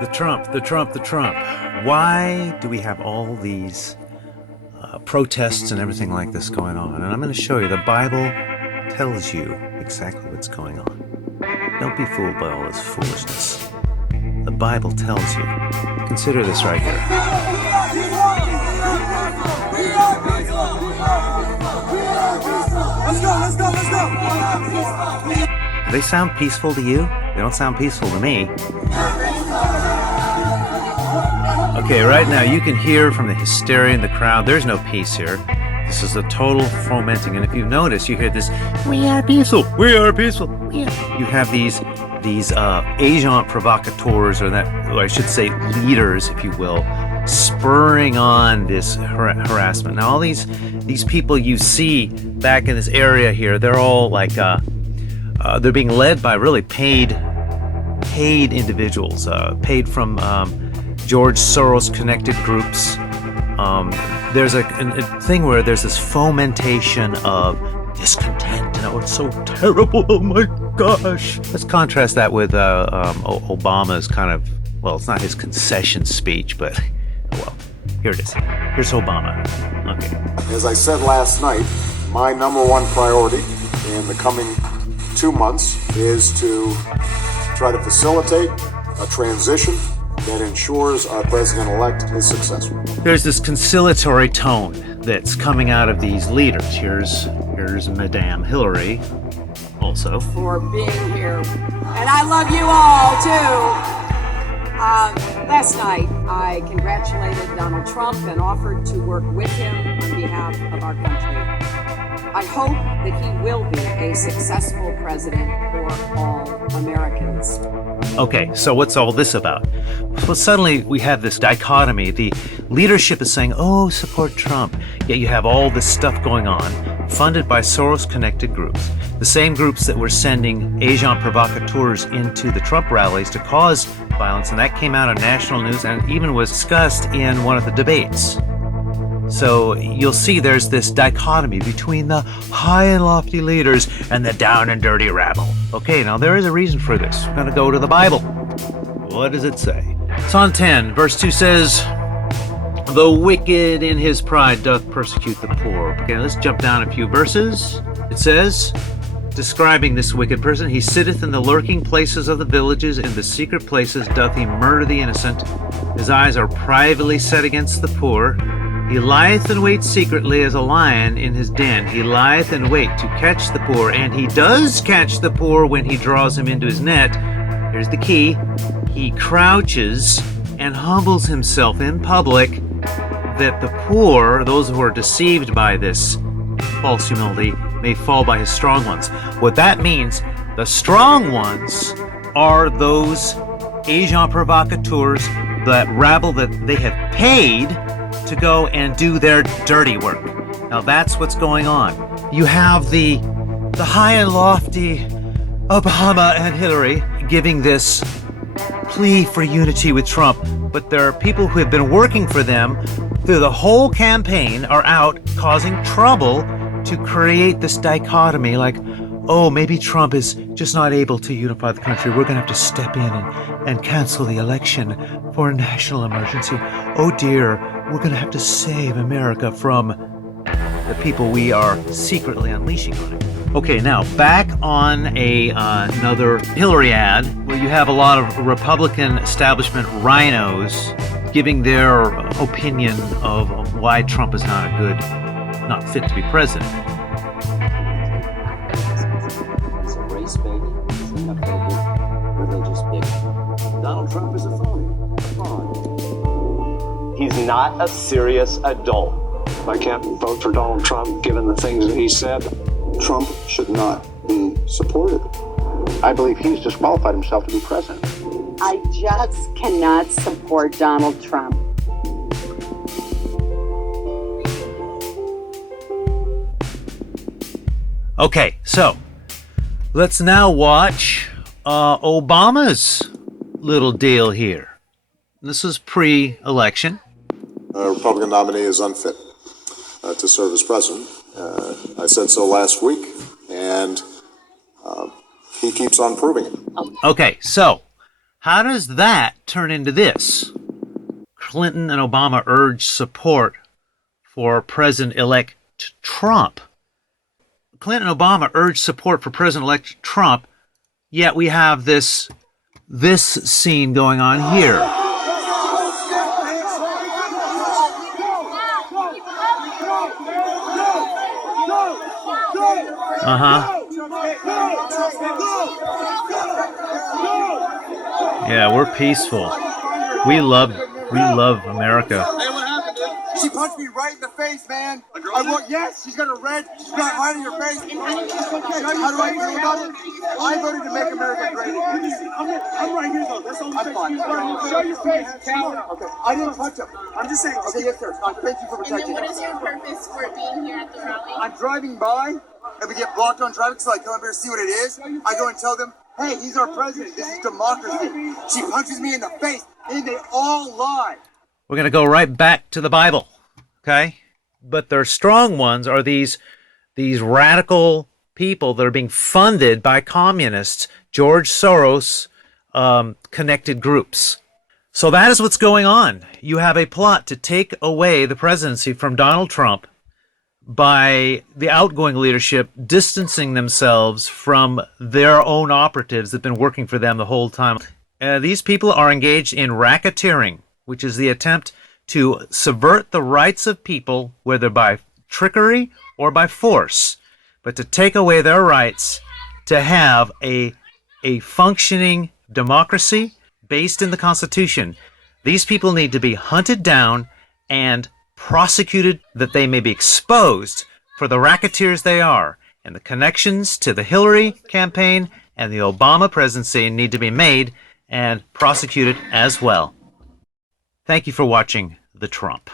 The Trump, the Trump, the Trump. Why do we have all these protests and everything like this going on? And I'm going to show you. The Bible tells you exactly what's going on. Don't be fooled by all this foolishness. The Bible tells you. Consider this right here. Let's go. Do they sound peaceful to you? They don't sound peaceful to me. Okay, right now you can hear from the hysteria in the crowd. There's no peace here. This is a total fomenting. And if you notice, you hear this, we are peaceful, we are peaceful. We are. You have these agent provocateurs, or I should say leaders, if you will, spurring on this harassment. Now, all these people you see back in this area here, they're all like, they're being led by really paid individuals, paid from George Soros connected groups. There's a thing where there's this fomentation of discontent, and it's so terrible, oh my gosh. Let's contrast that with Obama's kind of, well, it's not his concession speech, but well, here it is. Here's Obama. Okay. As I said last night, my number one priority in the coming 2 months is to try to facilitate a transition that ensures our president-elect is successful. There's this conciliatory tone that's coming out of these leaders. Here's Madame Hillary also. For being here. And I love you all, too. Last night, I congratulated Donald Trump and offered to work with him on behalf of our country. I hope that he will be a successful president for all Americans. Okay, so what's all this about? Well, suddenly we have this dichotomy. The leadership is saying, oh, support Trump. Yet you have all this stuff going on, funded by Soros-connected groups. The same groups that were sending agent provocateurs into the Trump rallies to cause violence. And that came out on national news and even was discussed in one of the debates. So you'll see there's this dichotomy between the high and lofty leaders and the down and dirty rabble. Okay, now there is a reason for this. We're going to go to the Bible. What does it say? Psalm 10, verse 2 says, the wicked in his pride doth persecute the poor. Okay, let's jump down a few verses. It says, describing this wicked person, he sitteth in the lurking places of the villages, in the secret places doth he murder the innocent. His eyes are privately set against the poor. He lieth in wait secretly as a lion in his den. He lieth in wait to catch the poor, and he does catch the poor when he draws him into his net. Here's the key. He crouches and humbles himself in public, that the poor, those who are deceived by this false humility, may fall by his strong ones. What that means, the strong ones are those agent provocateurs, that rabble that they have paid to go and do their dirty work. Now that's what's going on. You have the high and lofty Obama and Hillary giving this plea for unity with Trump, but there are people who have been working for them through the whole campaign are out causing trouble to create this dichotomy like, oh, maybe Trump is just not able to unify the country. We're going to have to step in and cancel the election for a national emergency. Oh dear, we're going to have to save America from the people we are secretly unleashing on it. Okay, now back on another Hillary ad where you have a lot of Republican establishment rhinos giving their opinion of why Trump is not fit to be president. He's a race baby. He's a hypocrite, religious bigot. Donald Trump is a phony, a fraud. He's not a serious adult. I can't vote for Donald Trump given the things that he said. Trump should not be supported. I believe he's disqualified himself to be president. I just cannot support Donald Trump. Okay, so let's now watch Obama's little deal here. This is pre-election. A Republican nominee is unfit to serve as president. I said so last week, and he keeps on proving it. Okay, so How does that turn into this? Clinton and Obama urge support for President-elect Trump. Clinton and Obama urge support for President-elect Trump, yet we have this scene going on here. Yeah, we're peaceful. We love America. Hey, what happened, dude? She punched me right in the face, man. Yes, she's got a red. She's got right in her face. How do I feel about it? I voted to make America great again. I'm right here, though. That's all I'm fine. Show your face, Cal. Okay, I didn't touch him. I'm just saying. Okay, yes, sir. Thank you for protecting. And then what is your purpose for being here at the rally? I'm driving by, and we get blocked on traffic, so I come up here to see what it is. I go and tell them, hey, he's our president. This is democracy. She punches me in the face, and they all lie. We're going to go right back to the Bible, okay? But their strong ones are these radical people that are being funded by communists, George Soros connected groups. So that is what's going on. You have a plot to take away the presidency from Donald Trump by the outgoing leadership distancing themselves from their own operatives that have been working for them the whole time. These people are engaged in racketeering, which is the attempt to subvert the rights of people, whether by trickery or by force, but to take away their rights to have a functioning democracy based in the Constitution. These people need to be hunted down and prosecuted, that they may be exposed for the racketeers they are, and the connections to the Hillary campaign and the Obama presidency need to be made and prosecuted as well. Thank you for watching The Trump.